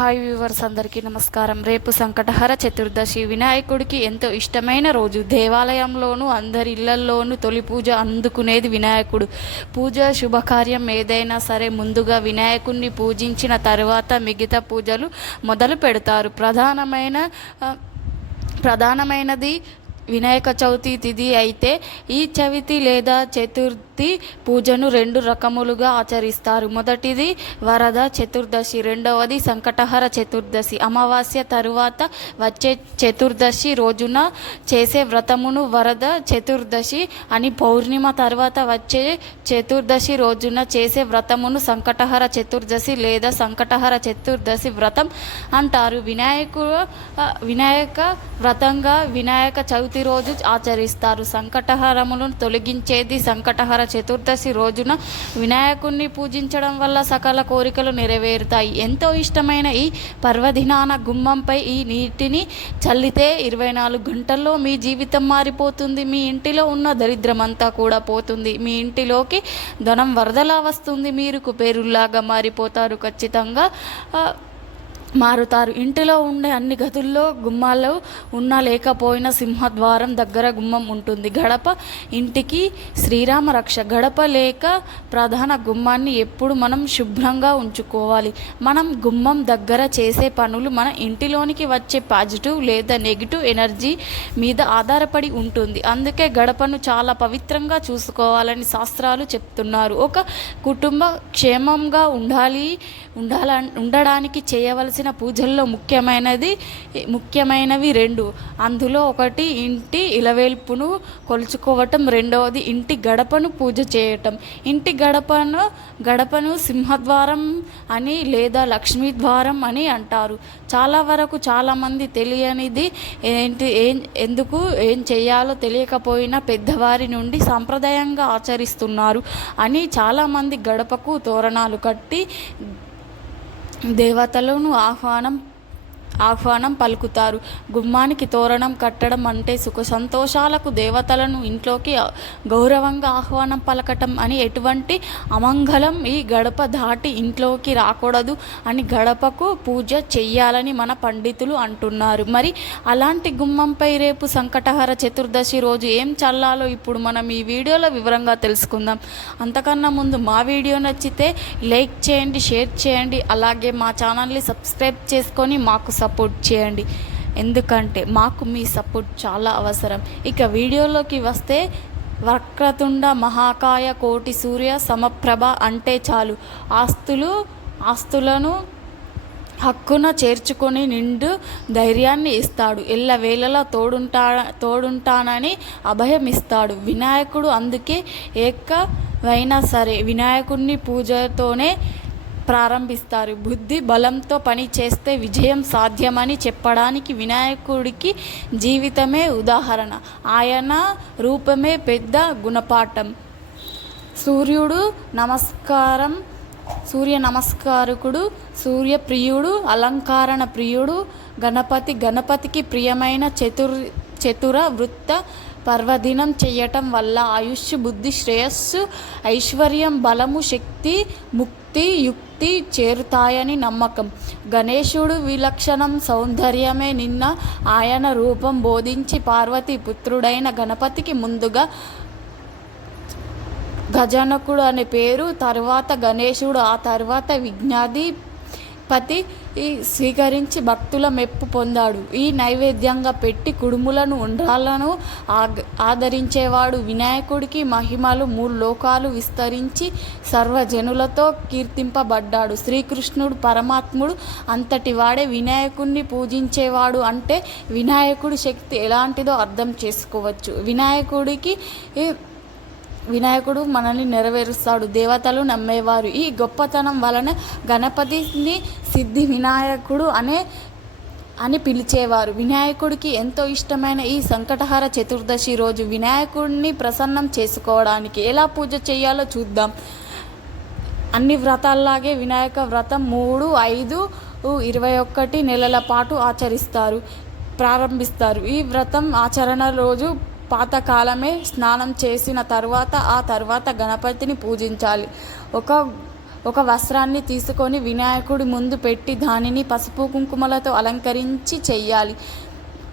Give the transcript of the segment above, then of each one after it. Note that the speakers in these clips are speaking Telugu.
హాయ్ వ్యూవర్స్ అందరికీ నమస్కారం. రేపు సంకటహర చతుర్దశి వినాయకుడికి ఎంతో ఇష్టమైన రోజు. దేవాలయంలోనూ అందరి ఇళ్ళల్లోనూ తొలి పూజ అందుకునేది వినాయకుడు. పూజ శుభకార్యం ఏదైనా సరే ముందుగా వినాయకుడిని పూజించిన తర్వాత మిగతా పూజలు మొదలు పెడతారు. ప్రధానమైన ప్రధానమైనది వినాయక చవితి తిథి అయితే ఈ చవితి లేదా చతుర్థి పూజను రెండు రకములుగా ఆచరిస్తారు. మొదటిది వరద చతుర్దశి రెండవది సంకటహర చతుర్దశి. అమావాస్య తరువాత వచ్చే చతుర్దశి రోజున చేసే వ్రతమును వరద చతుర్దశి అని పౌర్ణిమ తర్వాత వచ్చే చతుర్దశి రోజున చేసే వ్రతమును సంకటహర చతుర్దశి లేదా సంకటహర చతుర్దశి వ్రతం అంటారు. వినాయకుడు వినాయక వ్రతంగా వినాయక చవితి రోజు ఆచరిస్తారు. సంకటహరములను తొలగించేది సంకటహర చతుర్దశి రోజున వినాయకుణ్ణి పూజించడం వల్ల సకల కోరికలు నెరవేరుతాయి. ఎంతో ఇష్టమైన ఈ పర్వదినాన గుమ్మంపై ఈ నీటిని చల్లితే ఇరవై నాలుగు గంటల్లో మీ జీవితం మారిపోతుంది. మీ ఇంటిలో ఉన్న దరిద్రమంతా కూడా పోతుంది. మీ ఇంటిలోకి ధనం వరదలా వస్తుంది. మీరు కుబేరుల్లాగా మారిపోతారు ఖచ్చితంగా. మారుతారు. ఇంటిలో ఉండే అన్ని గదుల్లో గుమ్మాలు ఉన్నా లేకపోయినా సింహద్వారం దగ్గర గుమ్మం ఉంటుంది. గడప ఇంటికి శ్రీరామ రక్ష. గడప లేక ప్రధాన గుమ్మాన్ని ఎప్పుడు మనం శుభ్రంగా ఉంచుకోవాలి. మనం గుమ్మం దగ్గర చేసే పనులు మన ఇంటిలోనికి వచ్చే పాజిటివ్ లేదా నెగిటివ్ ఎనర్జీ మీద ఆధారపడి ఉంటుంది. అందుకే గడపను చాలా పవిత్రంగా చూసుకోవాలని శాస్త్రాలు చెప్తున్నారు. ఒక కుటుంబ క్షేమంగా ఉండాలి ఉండాల ఉండడానికి చేయవలసిన పూజల్లో ముఖ్యమైనది ముఖ్యమైనవి రెండు. అందులో ఒకటి ఇంటి ఇలవేల్పును కొలుచుకోవటం రెండవది ఇంటి గడపను పూజ చేయటం. ఇంటి గడపను గడపను సింహద్వారం అని లేదా లక్ష్మీ ద్వారం అని అంటారు. చాలా వరకు చాలామంది తెలియనిది ఏంటి ఏం ఎందుకు ఏం చేయాలో తెలియకపోయినా పెద్దవారి నుండి సాంప్రదాయంగా ఆచరిస్తున్నారు అని చాలామంది గడపకు తోరణాలు కట్టి దేవతలను ఆహ్వానం ఆహ్వానం పలుకుతారు. గుమ్మానికి తోరణం కట్టడం అంటే సుఖ సంతోషాలకు దేవతలను ఇంట్లోకి గౌరవంగా ఆహ్వానం పలకటం అని ఎటువంటి అమంగళం ఈ గడప దాటి ఇంట్లోకి రాకూడదు అని గడపకు పూజ చెయ్యాలని మన పండితులు అంటున్నారు. మరి అలాంటి గుమ్మంపై రేపు సంకటహర చతుర్దశి రోజు ఏం చల్లాలో ఇప్పుడు మనం ఈ వీడియోలో వివరంగా తెలుసుకుందాం. అంతకన్నా ముందు మా వీడియో నచ్చితే లైక్ చేయండి షేర్ చేయండి. అలాగే మా ఛానల్ని సబ్స్క్రైబ్ చేసుకొని మాకు సపోర్ట్ చేయండి. ఎందుకంటే మాకు మీ సపోర్ట్ చాలా అవసరం. ఇక వీడియోలోకి వస్తే వక్రతుండ మహాకాయ కోటి సూర్య సమప్రభ అంటే చాలు. ఆస్తులు ఆస్తులను హక్కున చేర్చుకొని నిండు ధైర్యాన్ని ఇస్తాడు. ఎల్లవేళలా తోడుంటా తోడుంటానని అభయం ఇస్తాడు వినాయకుడు అందుకే ఏకవైనా సరే వినాయకుడిని పూజతోనే ప్రారంభిస్తారు. బుద్ధి బలంతో పని చేస్తే విజయం సాధ్యమని చెప్పడానికి వినాయకుడికి జీవితమే ఉదాహరణ. ఆయన రూపమే పెద్ద గుణపాఠం. సూర్యుడు నమస్కారం సూర్య నమస్కారకుడు సూర్య ప్రియుడు అలంకారణ ప్రియుడు గణపతి గణపతికి ప్రియమైన చతుర్ చతుర వృత్త పర్వదినం చేయటం వల్ల ఆయుష్ బుద్ధి శ్రేయస్సు ఐశ్వర్యం బలము శక్తి ముక్తి యుక్తి చేరుతాయని నమ్మకం. గణేశుడు విలక్షణం సౌందర్యమే నిన్న ఆయన రూపం బోధించి పార్వతి పుత్రుడైన గణపతికి ముందుగా గజనకుడు అనే పేరు తర్వాత గణేశుడు ఆ తర్వాత విజ్ఞాది ఈ స్వీకరించి భక్తుల మెప్పు పొందాడు. ఈ నైవేద్యంగా పెట్టి కుడుములను ఉండ్రాలను ఆదరించేవాడు వినాయకుడికి మహిమలు మూడు లోకాలు విస్తరించి సర్వజనులతో కీర్తింపబడ్డాడు. శ్రీకృష్ణుడు పరమాత్ముడు అంతటి వాడే వినాయకుడిని పూజించేవాడు అంటే వినాయకుడి శక్తి ఎలాంటిదో అర్థం చేసుకోవచ్చు. వినాయకుడికి వినాయకుడు మనల్ని నెరవేరుస్తాడు. దేవతలు నమ్మేవారు. ఈ గొప్పతనం వలన గణపతిని సిద్ధి వినాయకుడు అనే అని పిలిచేవారు. వినాయకుడికి ఎంతో ఇష్టమైన ఈ సంకటహార చతుర్దశి రోజు వినాయకుడిని ప్రసన్నం చేసుకోవడానికి ఎలా పూజ చేయాలో చూద్దాం. అన్ని వ్రతాల్లాగే వినాయక వ్రతం మూడు ఐదు ఇరవై ఒకటి నెలల పాటు ఆచరిస్తారు ప్రారంభిస్తారు. ఈ వ్రతం ఆచరణ రోజు పాతకాలమే స్నానం చేసిన తర్వాత ఆ తర్వాత గణపతిని పూజించాలి. ఒక ఒక వస్త్రాన్ని తీసుకొని వినాయకుడి ముందు పెట్టి దానిని పసుపు కుంకుమలతో అలంకరించి చెయ్యాలి.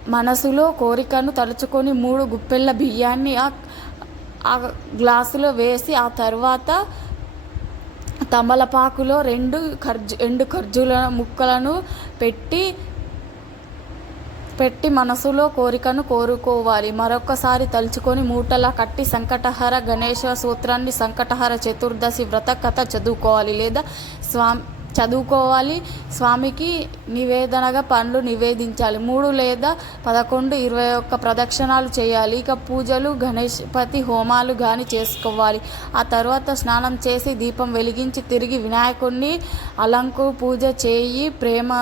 మనసులో కోరికను తలుచుకొని మూడు గుప్పెళ్ళ బియ్యాన్ని ఆ ఆ గ్లాసులో వేసి ఆ తర్వాత తమలపాకులో రెండు ఖర్జు ఎండు ఖర్జూల ముక్కలను పెట్టి పెట్టి మనసులో కోరికను కోరుకోవాలి. మరొకసారి తలుచుకొని మూటలా కట్టి సంకటహర గణేశ సూత్రాన్ని సంకటహర చతుర్దశి వ్రత కథ చదువుకోవాలి లేదా స్వామి చదువుకోవాలి. స్వామికి నివేదనగా పండ్లు నివేదించాలి. మూడు లేదా పదకొండు ఇరవై ఒక్క ప్రదక్షిణాలు చేయాలి. ఇక పూజలు గణేశపతి హోమాలు కానీ చేసుకోవాలి. ఆ తర్వాత స్నానం చేసి దీపం వెలిగించి తిరిగి వినాయకుడిని అలంకు పూజ చేయి. ప్రేమ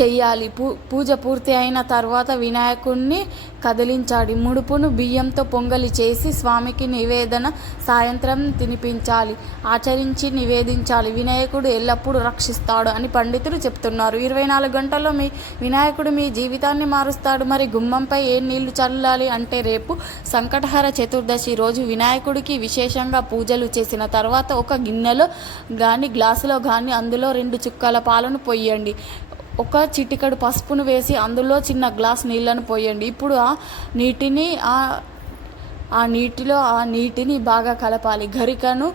చెయ్యాలి. పూ పూజ పూర్తి అయిన తర్వాత వినాయకుణ్ణి కదిలించాలి. ముడుపును బియ్యంతో పొంగలి చేసి స్వామికి నివేదన సాయంత్రం తినిపించాలి. ఆచరించి నివేదించాలి. వినాయకుడు ఎల్లప్పుడూ రక్షిస్తాడు అని పండితులు చెప్తున్నారు. ఇరవై నాలుగు గంటల్లో మీ వినాయకుడు మీ జీవితాన్ని మారుస్తాడు. మరి గుమ్మంపై ఏ నీళ్ళు చల్లాలి అంటే రేపు సంకటహర చతుర్దశి రోజు వినాయకుడికి విశేషంగా పూజలు చేసిన తర్వాత ఒక గిన్నెలో కానీ గ్లాసులో కానీ అందులో రెండు చుక్కల పాలను పొయ్యండి. ఒక చిటికడు పసుపును వేసి అందులో చిన్న గ్లాస్ నీళ్ళను పోయండి. ఇప్పుడు ఆ నీటిని ఆ ఆ నీటిలో ఆ నీటిని బాగా కలపాలి. గరికను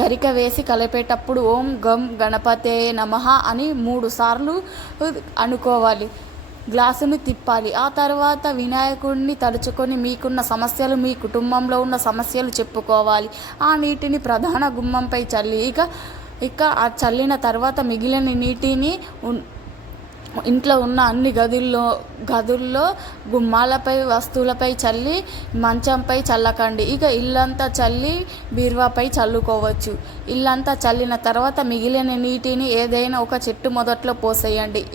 గరిక వేసి కలిపేటప్పుడు ఓం గం గణపతే నమః అని మూడు సార్లు అనుకోవాలి. గ్లాసును తిప్పాలి. ఆ తర్వాత వినాయకుడిని తలుచుకొని మీకున్న సమస్యలు మీ కుటుంబంలో ఉన్న సమస్యలు చెప్పుకోవాలి. ఆ నీటిని ప్రధాన గుమ్మంపై చల్లి ఇక ఇక ఆ చల్లిన తర్వాత మిగిలిన నీటిని ఇంట్లో ఉన్న అన్ని గదుల్లో గదుల్లో గుమ్మాలపై వస్తువులపై చల్లి మంచంపై చల్లకండి. ఇక ఇల్లంతా చల్లి బీరువాపై చల్లుకోవచ్చు. ఇల్లంతా చల్లిన తర్వాత మిగిలిన నీటిని ఏదైనా ఒక చెట్టు మొదట్లో పోసేయండి.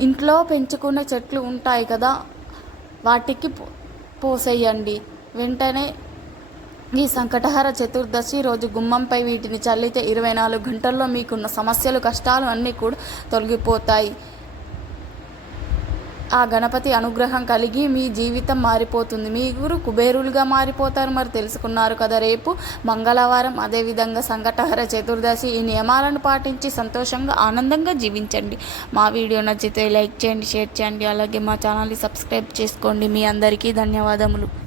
ఇంట్లో పెంచుకున్న చెట్లు ఉంటాయి కదా వాటికి పో- పోసేయండి. వెంటనే ఈ సంకటహర చతుర్దశి రోజు గుమ్మంపై వీటిని చల్లితే ఇరవై నాలుగు గంటల్లో మీకున్న సమస్యలు కష్టాలు అన్నీ కూడా తొలగిపోతాయి. ఆ గణపతి అనుగ్రహం కలిగి మీ జీవితం మారిపోతుంది. మీరు కుబేరులుగా మారిపోతారు మరి తెలుసుకున్నారు కదా. రేపు మంగళవారం అదేవిధంగా సంకటహర చతుర్దశి ఈ నియమాలను పాటించి సంతోషంగా ఆనందంగా జీవించండి. మా వీడియో నచ్చితే లైక్ చేయండి షేర్ చేయండి. అలాగే మా ఛానల్ని సబ్స్క్రైబ్ చేసుకోండి. మీ అందరికీ ధన్యవాదములు.